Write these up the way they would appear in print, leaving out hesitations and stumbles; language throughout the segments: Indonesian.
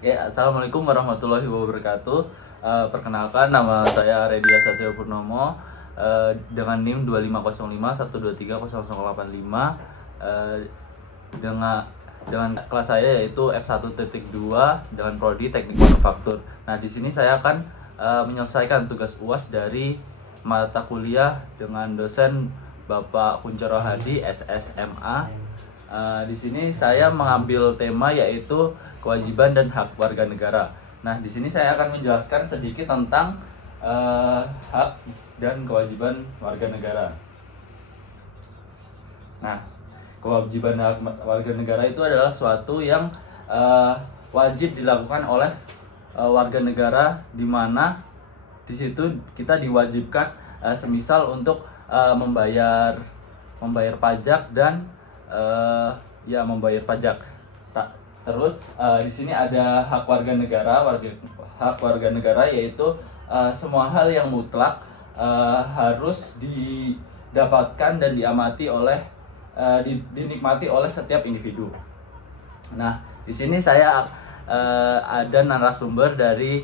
Ya, assalamualaikum warahmatullahi wabarakatuh. Perkenalkan, nama saya Redia Satrio Purnomo, dengan NIM 250512300085, dengan kelas saya yaitu F1.2 dengan prodi Teknik Manufaktur. Nah, di sini saya akan menyelesaikan tugas UAS dari mata kuliah dengan dosen Bapak Kuncoro Hadi, SSMA. Di sini saya mengambil tema yaitu kewajiban dan hak warga negara. Nah, di sini saya akan menjelaskan sedikit tentang hak dan kewajiban warga negara. Nah, kewajiban hak warga negara itu adalah suatu yang wajib dilakukan oleh warga negara, di mana di situ kita diwajibkan semisal untuk membayar pajak dan membayar pajak. Terus di sini ada hak warga negara. Hak warga negara yaitu semua hal yang mutlak harus didapatkan dan dinikmati oleh setiap individu. Nah, di sini saya ada narasumber dari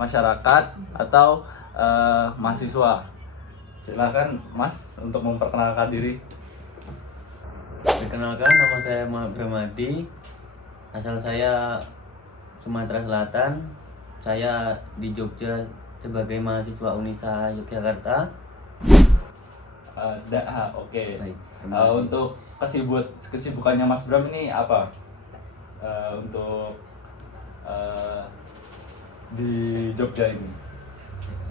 masyarakat atau mahasiswa. Silakan Mas untuk memperkenalkan diri. Perkenalkan, nama saya Muhammad Ramadi. Asal saya Sumatera Selatan. Saya di Jogja sebagai mahasiswa Unisa Yogyakarta. Oke. Baik, Untuk kesibukannya Mas Bram ini apa? Untuk di Jogja ini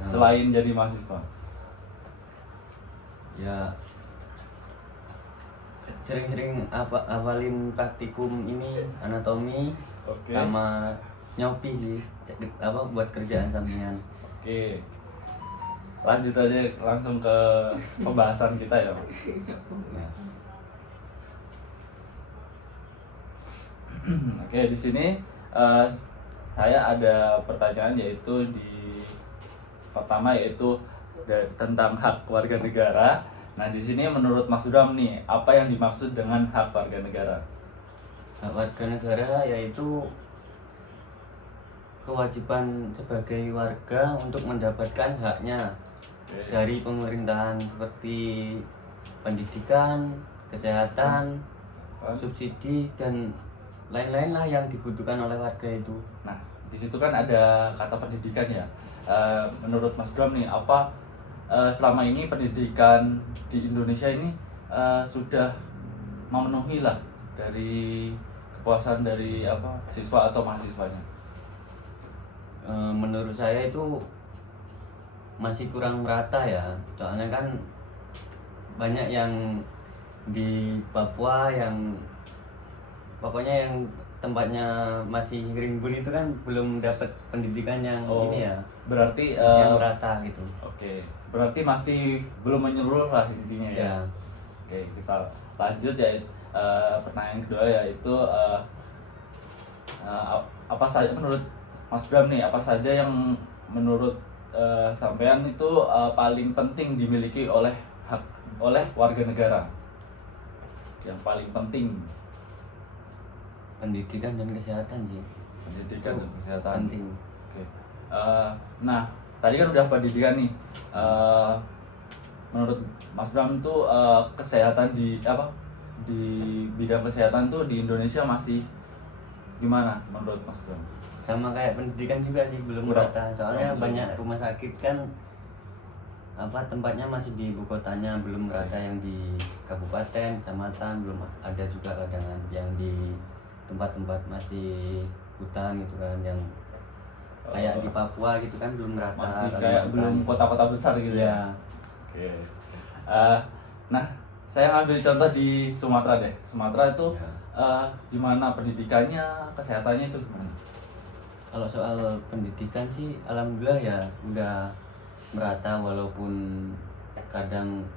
selain jadi mahasiswa. Ya, sering-sering hafalin praktikum ini anatomi. Oke. Sama nyopi sih, buat kerjaan sampingan. Oke. Lanjut aja langsung ke pembahasan kita ya. Ya. Oke, di sini saya ada pertanyaan yaitu pertama yaitu tentang hak warga negara. Nah, di sini menurut Mas Bram nih, apa yang dimaksud dengan hak warga negara? Hak warga negara yaitu kewajiban sebagai warga untuk mendapatkan haknya dari pemerintahan, seperti pendidikan, kesehatan, subsidi, dan lain-lain lah yang dibutuhkan oleh warga itu. Nah, di situ kan ada kata pendidikan ya. Menurut Mas Bram nih, apa selama ini pendidikan di Indonesia ini sudah memenuhi lah dari kepuasan dari siswa atau mahasiswanya? Menurut saya itu masih kurang merata ya, soalnya kan banyak yang di Papua yang pokoknya yang tempatnya masih rimbun itu kan belum dapat pendidikan yang ini ya, berarti yang merata gitu. Oke, berarti masih belum menyeluruh lah intinya ya. Ya. Oke, kita lanjut ya. Pertanyaan kedua yaitu apa saja menurut Mas Bram nih, apa saja yang menurut sampean itu paling penting dimiliki oleh warga negara? Yang paling penting Pendidikan dan kesehatan sih. pendidikan dan kesehatan. Penting. Oke. Nah, tadi kan udah pendidikan nih. Menurut Mas Bram tuh kesehatan di bidang kesehatan tuh di Indonesia masih gimana menurut Mas Bram? Sama kayak pendidikan juga sih, belum merata. Soalnya banyak rumah sakit kan tempatnya masih di ibu kotanya, belum merata. Yang di kabupaten, kecamatan belum ada juga, kadang yang di tempat-tempat masih hutan gitu kan, yang kayak di Papua gitu kan belum merata. Masih kayak belum kota-kota besar gitu ya. Oke. Nah, saya ambil contoh di Sumatera deh. Sumatera itu gimana pendidikannya, kesehatannya itu gimana? Kalau soal pendidikan sih alhamdulillah ya udah merata, walaupun kadang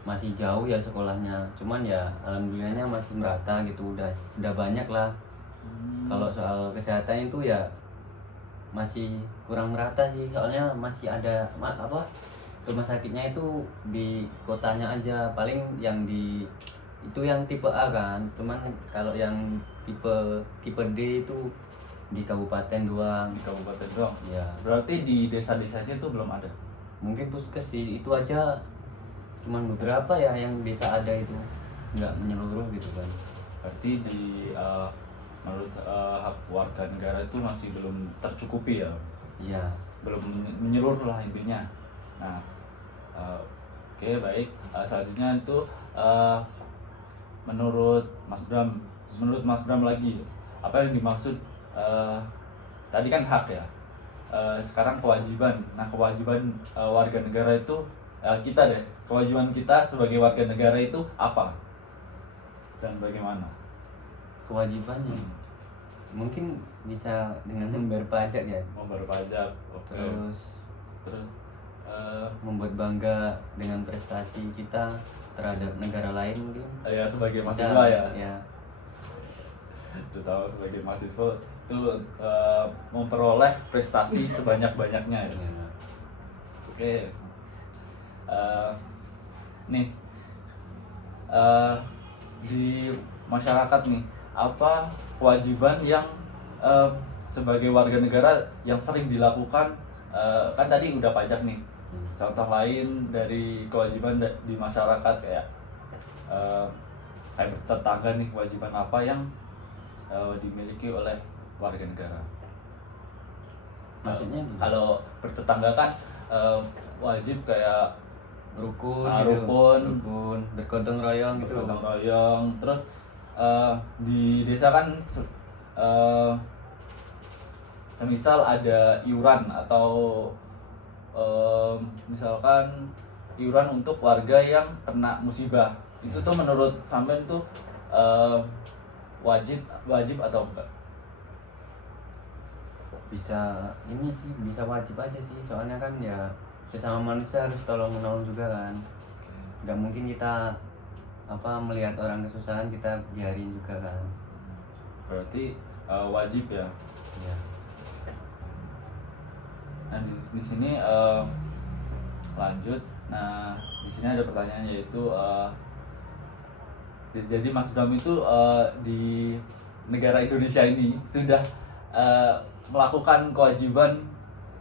masih jauh ya sekolahnya, cuman ya alhamdulillahnya masih merata gitu, udah banyak lah. Kalau soal kesehatan itu ya masih kurang merata sih, soalnya masih ada rumah sakitnya itu di kotanya aja, paling yang di itu yang tipe A kan, cuman kalau yang tipe tipe D itu di kabupaten doang. Di kabupaten doang. Ya Berarti di desa-desanya itu belum ada. mungkin puskes sih itu aja, cuman beberapa ya yang desa ada itu, nggak menyeluruh gitu kan. Berarti menurut hak warga negara itu masih belum tercukupi ya, Iya. belum menyeluruh lah intinya. Nah, oke baik. Selanjutnya itu menurut Mas Bram lagi apa yang dimaksud tadi kan hak ya. Sekarang kewajiban. Nah, kewajiban warga negara itu kita deh. Kewajiban kita sebagai warga negara itu apa dan bagaimana? Kewajibannya mungkin bisa dengan membayar pajak ya, Membayar pajak, oke. terus eh, membuat bangga dengan prestasi kita terhadap negara lain mungkin. ya sebagai Bisa, mahasiswa ya, ya. terutama sebagai mahasiswa itu memperoleh prestasi sebanyak-banyaknya ya. Ya. Oke. Nih di masyarakat nih apa kewajiban yang sebagai warga negara yang sering dilakukan, kan tadi udah pajak nih. Contoh lain dari kewajiban di masyarakat kayak kayak bertetangga nih, kewajiban apa yang dimiliki oleh warga negara? Maksudnya gimana? Kalau bertetangga kan wajib kayak rukun rukun, rukun bergotong royong gitu. bergotong royong. Terus di desa kan misal ada iuran atau misalkan iuran untuk warga yang kena musibah, itu tuh menurut sampean tuh wajib atau enggak? Bisa ini sih, bisa wajib aja sih, soalnya kan ya sesama manusia harus tolong menolong juga kan. Nggak mungkin kita melihat orang kesusahan kita biarin juga kan. Berarti wajib ya. Ya. Nah di sini lanjut. Nah di sini ada pertanyaan yaitu jadi Mas Bram itu di negara Indonesia ini sudah melakukan kewajiban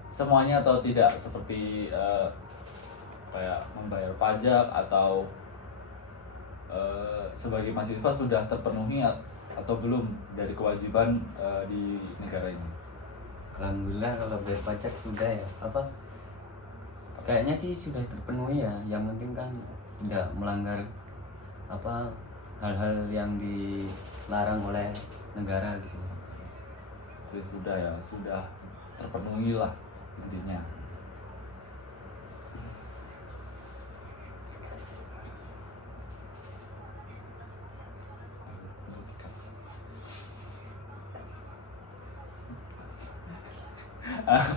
semuanya atau tidak, seperti kayak membayar pajak atau sebagai mahasiswa sudah terpenuhi atau belum dari kewajiban di negara ini? Alhamdulillah kalau bayar pajak sudah ya, kayaknya sih sudah terpenuhi ya. Yang penting kan tidak melanggar hal-hal yang dilarang oleh negara gitu. Itu sudah ya, sudah terpenuhi lah intinya.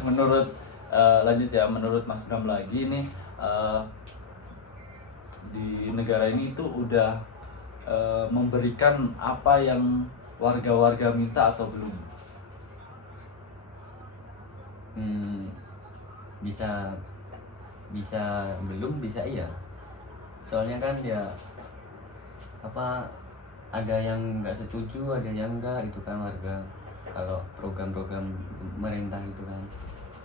Menurut lanjut ya, menurut Mas Bram lagi nih, di negara ini itu udah memberikan apa yang warga-warga minta atau belum? Bisa belum, bisa iya. Soalnya kan ya ada yang nggak setuju, ada yang enggak itu kan warga kalau program-program pemerintah itu kan.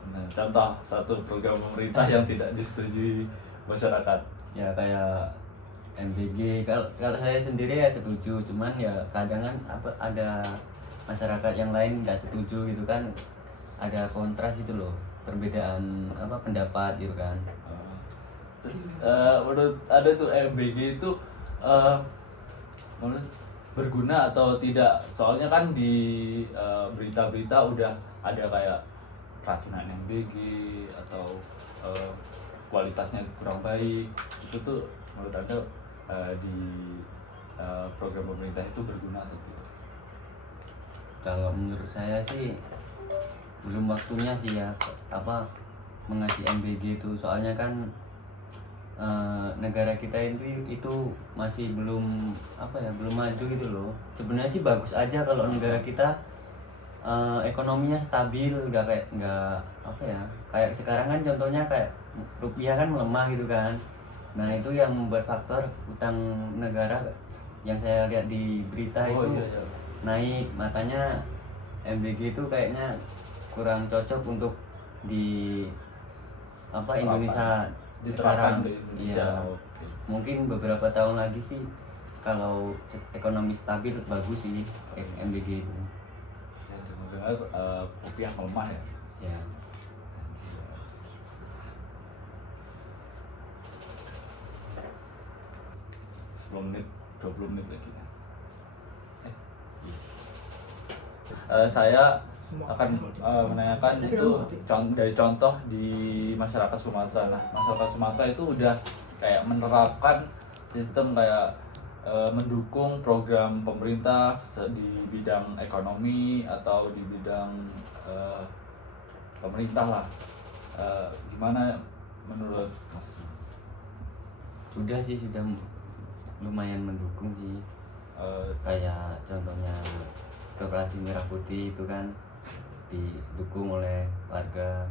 Nah, contoh satu program pemerintah yang tidak disetujui masyarakat. Ya kayak MBG, kalau saya sendiri ya setuju, cuman ya kadang kan ada masyarakat yang lain nggak setuju gitu kan, ada kontras itu loh, perbedaan pendapat gitu kan. Terus menurut ada tuh MBG itu menurut berguna atau tidak? Soalnya kan di berita-berita udah ada kayak keracunan MBG atau kualitasnya kurang baik. Itu tuh menurut Anda di program pemerintah itu berguna atau tidak? Kalau menurut saya sih belum waktunya sih ya mengasih MBG itu, soalnya kan negara kita itu masih belum belum maju gitu loh. Sebenarnya sih bagus aja kalau negara kita ekonominya stabil, nggak kayak sekarang kan, contohnya kayak rupiah kan melemah gitu kan. Nah itu yang membuat faktor utang negara yang saya lihat di berita Oh, itu iya, iya. naik, makanya MBG itu kayaknya kurang cocok untuk di Indonesia Diterapkan sekarang. di Indonesia. Iya. Oke. Mungkin beberapa tahun lagi sih kalau ekonomi stabil bagus sih MBG itu. Ya, dengar rupiah melemah ya. Ya. 10 menit, 20 menit lagi. Saya akan menanyakan itu dari contoh di masyarakat Sumatera. Nah, masyarakat Sumatera itu udah kayak menerapkan sistem kayak mendukung program pemerintah di bidang ekonomi atau di bidang pemerintah lah. Gimana menurut Mas? Sudah lumayan mendukung sih. Kayak contohnya Koperasi Merah Putih itu kan didukung oleh warga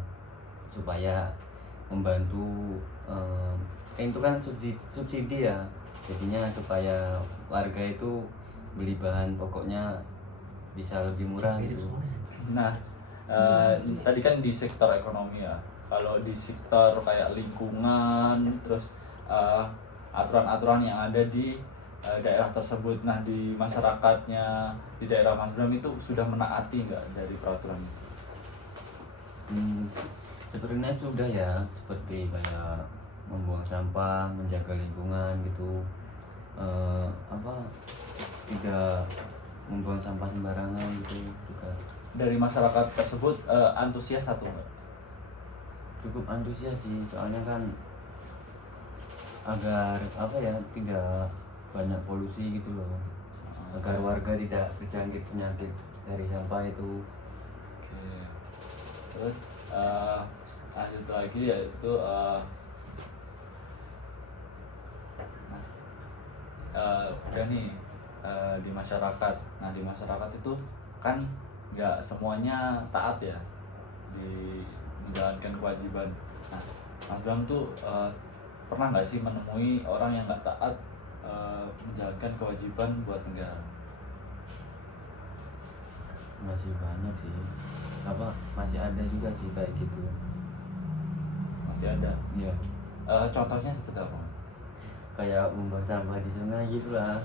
supaya membantu, itu kan subsidi ya, jadinya supaya warga itu beli bahan pokoknya bisa lebih murah gitu. Nah, tadi kan di sektor ekonomi ya. Kalau di sektor kayak lingkungan, terus aturan-aturan yang ada di daerah tersebut. Nah, di masyarakatnya di daerah Mas Bram itu sudah menaati nggak dari peraturan itu? Sebenarnya sudah ya, seperti kayak membuang sampah, menjaga lingkungan gitu, tidak membuang sampah sembarangan gitu juga. Dari masyarakat tersebut antusias atau enggak? Cukup antusias sih, soalnya kan agar tidak banyak polusi gitu loh, agar warga tidak terjangkit penyakit dari sampah itu. Oke. Terus lanjut lagi yaitu udah nih di masyarakat. Nah, di masyarakat itu kan nggak semuanya taat ya di menjalankan kewajiban. Nah, Mas Bram tuh pernah nggak sih menemui orang yang nggak taat menjalankan kewajiban buat negara? Masih banyak sih, masih ada juga sih kayak gitu. Masih ada. Iya. Contohnya seperti apa? Kayak membuang sampah di sungai gitulah.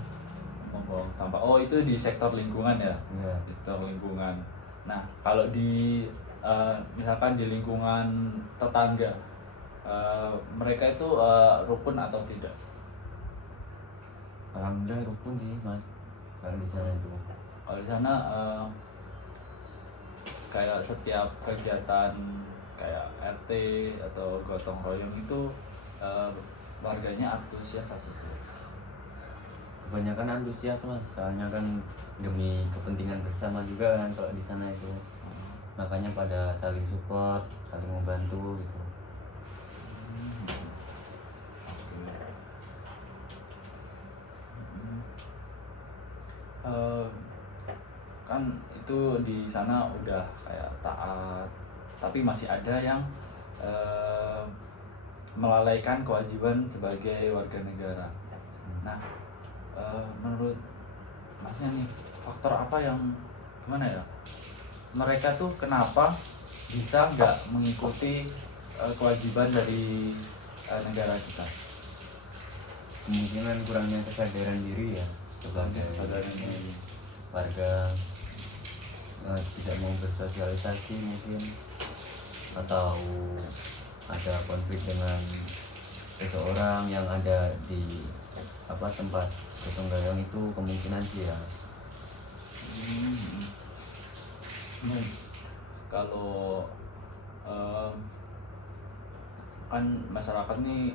Membuang sampah. Oh, itu di sektor lingkungan ya? Iya. Di sektor lingkungan. Nah, kalau di misalkan di lingkungan tetangga, mereka itu rukun atau tidak? Alhamdulillah rukun sih mas kalau di sana itu. Kalau di sana kayak setiap kegiatan kayak RT atau gotong royong itu warganya antusias atau tidak? Kebanyakan antusias mas, soalnya kan demi kepentingan bersama juga kan kalau di sana itu. Makanya pada saling support, saling membantu gitu. Kan itu di sana udah kayak taat, tapi masih ada yang melalaikan kewajiban sebagai warga negara. Nah, menurut Masnya nih, faktor apa yang gimana ya? Mereka tuh kenapa bisa nggak mengikuti kewajiban dari negara kita? Kemungkinan kurangnya kesadaran diri ya sebagai warga, tidak mau bersosialisasi mungkin, atau ada konflik dengan seseorang yang ada di tempat gotong royong itu, kemungkinan sih ya. Kalau kan masyarakat nih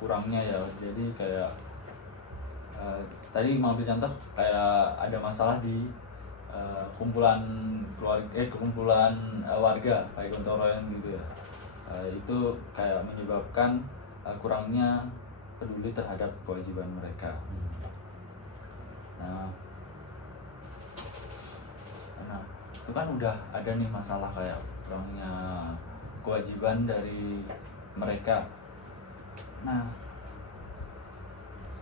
kurangnya ya, jadi kayak tadi mau ambil contoh kayak ada masalah di kumpulan warga kayak gotong royong gitu ya. Itu kayak menyebabkan kurangnya peduli terhadap kewajiban mereka. Nah, itu kan udah ada nih masalah kayak kurangnya kewajiban dari mereka. Nah,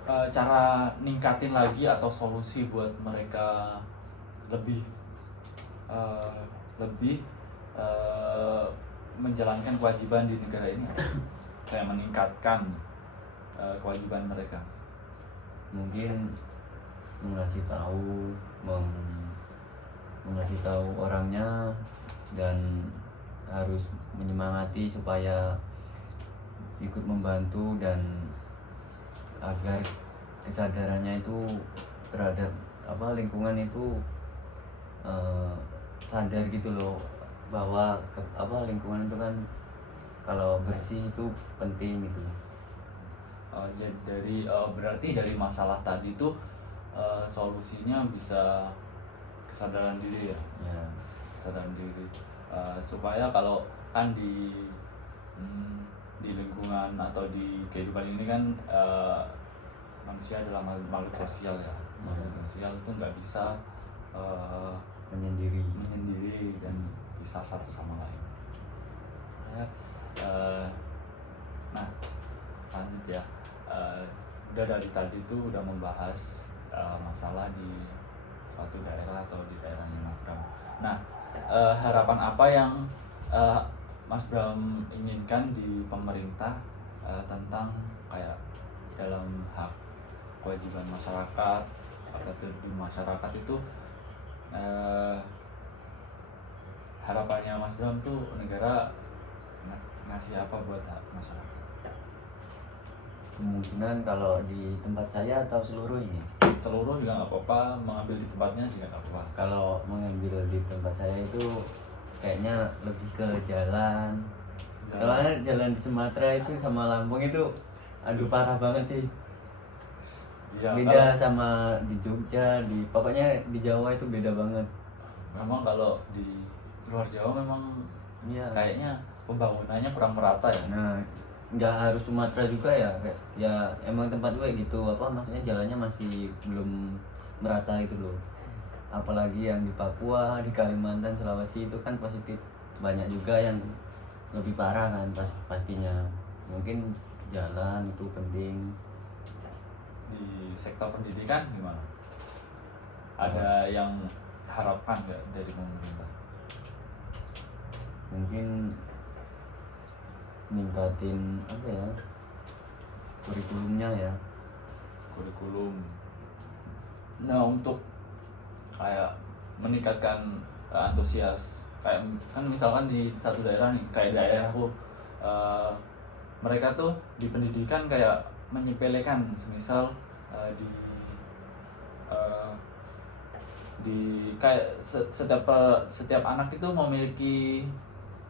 cara ningkatin lagi atau solusi buat mereka lebih eh, lebih menjalankan kewajiban di negara ini, kayak meningkatkan kewajiban mereka? Mungkin mengasih tahu, mengasih tahu orangnya, dan harus menyemangati supaya ikut membantu, dan agar kesadarannya itu terhadap lingkungan itu sadar gitu loh, bahwa lingkungan itu kan kalau bersih itu penting gitu. Jadi berarti dari masalah tadi tuh solusinya bisa kesadaran diri ya, Ya, kesadaran diri. Supaya kalau kan di lingkungan atau di kehidupan ini kan manusia adalah makhluk sosial ya. Makhluk sosial itu nggak bisa menyendiri. dan bisa satu sama lain. Nah, lanjut ya. Udah dari tadi tuh udah membahas masalah di suatu daerah atau di daerahnya Mas Bram. Nah, harapan apa yang Mas Bram inginkan di pemerintah tentang kayak dalam hak kewajiban masyarakat atau di masyarakat itu, harapannya Mas Bram tuh negara ngasih apa buat masyarakat? Kemungkinan kalau di tempat saya atau seluruh ini, Seluruh juga nggak apa-apa, mengambil di tempatnya juga nggak apa-apa. kalau mengambil di tempat saya itu kayaknya lebih ke jalan. Soalnya jalan di Sumatera itu sama Lampung itu aduh parah banget sih. Iya, Beda sama di Jogja, pokoknya di Jawa itu beda banget. memang kalau di luar Jawa memang Iya. kayaknya pembangunannya kurang merata ya. Nah, nggak harus Sumatera juga ya, ya emang tempat gue gitu, maksudnya jalannya masih belum merata itu loh. Apalagi yang di Papua, di Kalimantan, Sulawesi itu kan positif, banyak juga yang lebih parah kan pastinya. Mungkin jalan itu penting. Di sektor pendidikan gimana? Ada yang harapkan nggak dari pemerintah? Mungkin ningkatin kurikulumnya ya. Kurikulum. Nah, untuk kayak meningkatkan antusias, kayak kan misalkan di satu daerah nih, kayak daerahku, mereka tuh di pendidikan kayak menyepelekan, semisal di kayak setiap anak itu memiliki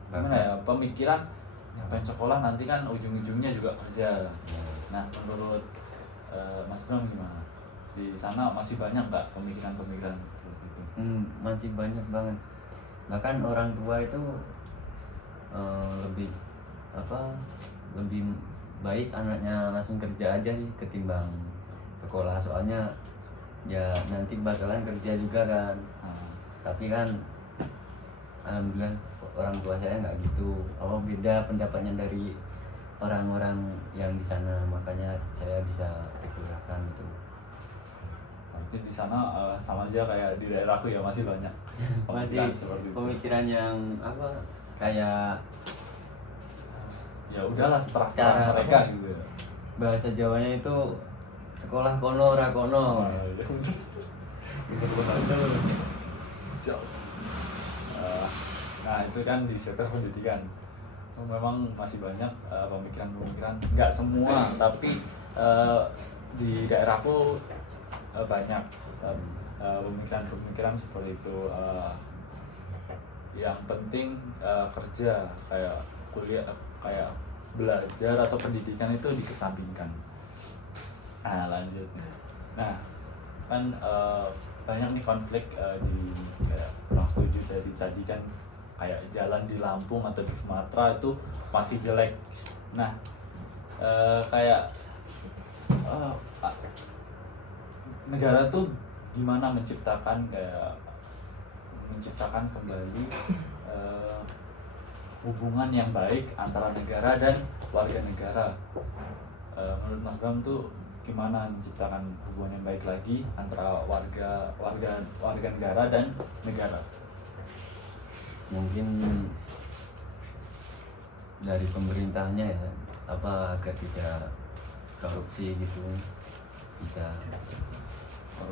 gimana ya, pemikiran ngapain sekolah, nanti kan ujung-ujungnya juga kerja. Nah, menurut Mas Bram gimana? Di sana masih banyak nggak pemikiran-pemikiran seperti itu? Masih banyak banget. Bahkan orang tua itu lebih lebih baik anaknya langsung kerja aja sih ketimbang sekolah, soalnya ya nanti bakalan kerja juga kan. Tapi kan alhamdulillah orang tua saya nggak gitu, beda pendapatnya dari orang-orang yang di sana, makanya saya bisa dikuliahkan gitu. Berarti di sana sama aja kayak di daerahku ya, masih banyak Masih seperti itu. pemikiran yang kayak Ya udahlah, setelah Cara mereka gitu ya. bahasa Jawanya itu sekolah kono ora kono. Itu pun aja. Nah, itu kan di sektor pendidikan memang masih banyak pemikiran-pemikiran, nggak semua, tapi di daerahku banyak pemikiran-pemikiran seperti itu. Yang penting kerja, kayak kuliah, kayak belajar atau pendidikan itu dikesampingkan. Nah, lanjut. Nah, kan banyak nih konflik di kayak kurang setuju dari tadi kan, kayak jalan di Lampung atau di Sumatera itu masih jelek. Nah, kayak negara tuh gimana menciptakan kembali hubungan yang baik antara negara dan warga negara. Menurut Mas Bram tuh gimana menciptakan hubungan yang baik lagi antara warga negara dan negara. Mungkin dari pemerintahnya ya, apa agar tidak korupsi gitu bisa,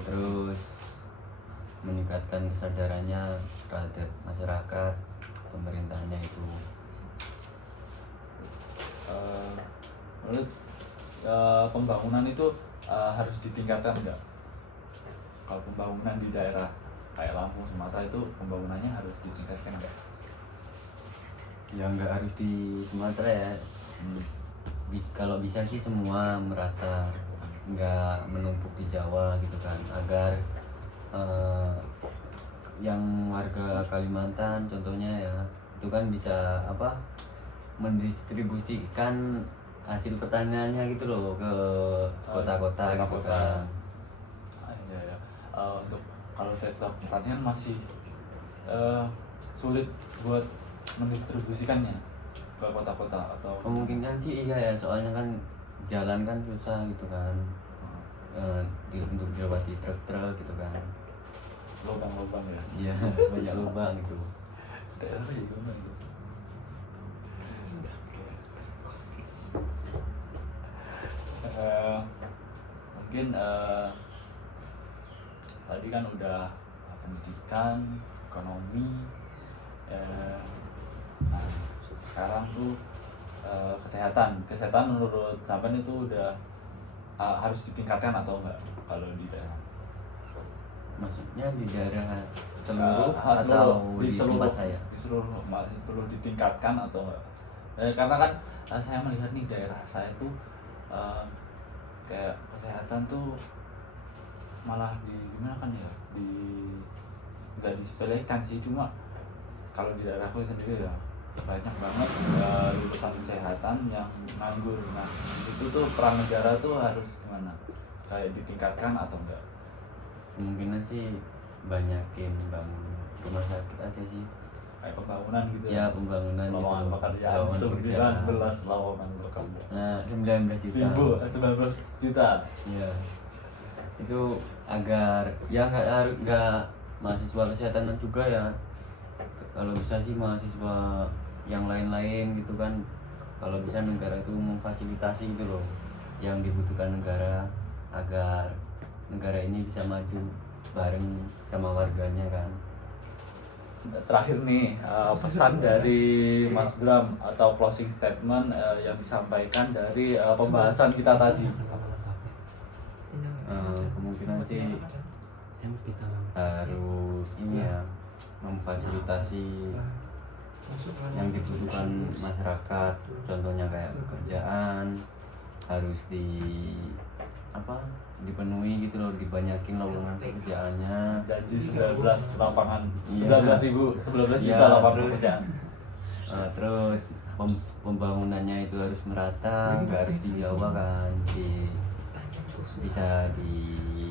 terus meningkatkan kesadarannya terhadap masyarakat, pemerintahnya itu. Menurut pembangunan itu harus ditingkatkan nggak? Kalau pembangunan di daerah kayak Lampung, Sumatera itu pembangunannya harus ditingkatkan nggak? Ya nggak harus di Sumatera ya. Kalau bisa sih semua merata, nggak menumpuk di Jawa gitu kan, agar yang warga Kalimantan contohnya ya itu kan bisa apa, mendistribusikan hasil pertaniannya gitu loh ke kota-kota gitu kan. Ya. Untuk kalau sektor pertanian masih sulit buat mendistribusikannya ke kota-kota atau Kemungkinan sih iya ya, soalnya kan jalan kan susah gitu kan, untuk dilewati truk-truk gitu kan. lubang-lubang ya. Iya, banyak lubang gitu. Daerah ya gimana gitu. Mungkin tadi kan udah pendidikan, ekonomi, nah sekarang tuh kesehatan menurut sampean itu udah harus ditingkatkan atau enggak kalau di daerah? Maksudnya di daerah seluruh Seluruh, atau di di seluruh tempat saya? di seluruh masih perlu ditingkatkan atau enggak? Karena kan saya melihat nih daerah saya tuh kayak kesehatan tuh malah di gimana kan ya, di nggak disepelekan sih, cuma kalau di daerahku sendiri ya banyak banget lulusan kesehatan yang nganggur. Nah itu tuh peran negara tuh harus gimana, kayak ditingkatkan atau enggak? Kemungkinan sih banyakin bangun rumah sakit aja sih. Kayak pembangunan gitu Ya pembangunan lowongan gitu. pekerjaan, Lowongan 19 lowongan pekerjaan. Nah 19 juta. 19 juta. Ya itu agar ya nggak mahasiswa kesehatan juga ya, kalau bisa sih mahasiswa yang lain-lain gitu kan, kalau bisa negara itu memfasilitasi gitu loh yang dibutuhkan negara, agar negara ini bisa maju bareng sama warganya kan. Terakhir nih, pesan dari Mas Bram atau closing statement yang disampaikan dari pembahasan kita tadi. Kemungkinan sih harus ini ya, memfasilitasi yang dibutuhkan masyarakat, contohnya kayak pekerjaan harus dipenuhi gitu loh, dibanyakin lowongan pekerjaannya. Janji 19 lapangan, Iya. 19 Iya, juta lapangan terus- pekerjaan. Terus pembangunannya itu harus merata, nggak harus di Jawa kan, bisa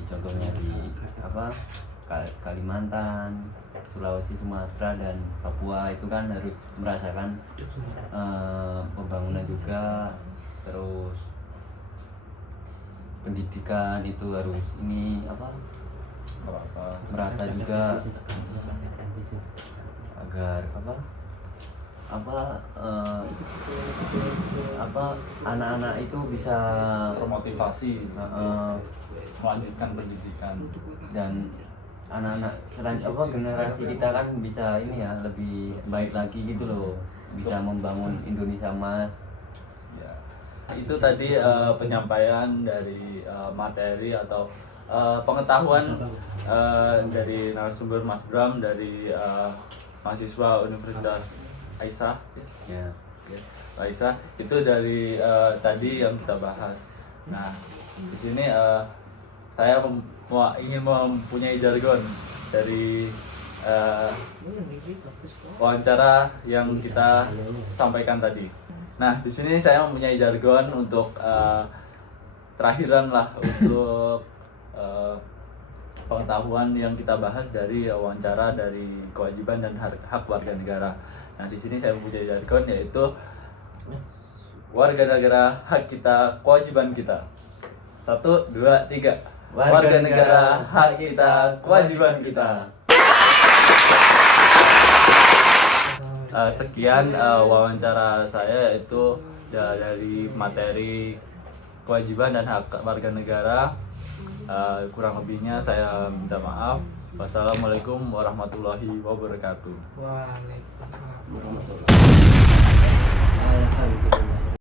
contohnya di Kalimantan, Sulawesi, Sumatera, dan Papua itu kan harus merasakan pembangunan juga. Terus pendidikan itu harus merata juga, agar anak-anak itu bisa Termotivasi melanjutkan pendidikan. dan anak-anak generasi kita kan bisa lebih baik lagi gitu loh, bisa membangun Indonesia Emas. Ya. Itu tadi penyampaian dari materi atau pengetahuan dari narasumber Mas Bram dari mahasiswa Universitas Aisyah. Ya. Aisyah itu dari tadi yang kita bahas. Nah di sini saya ingin mempunyai jargon dari wawancara yang kita sampaikan tadi. Nah, di sini saya mempunyai jargon untuk terakhiran lah untuk pengetahuan yang kita bahas dari wawancara dari kewajiban dan hak warga negara. Nah, di sini saya mempunyai jargon yaitu warga negara hak kita, kewajiban kita. 1, 2, 3. Warga negara, hak kita, kewajiban kita. Sekian wawancara saya, yaitu dari materi kewajiban dan hak warga negara. Kurang lebihnya saya minta maaf. Wassalamualaikum warahmatullahi wabarakatuh. Waalaikumsalam. Alhamdulillah.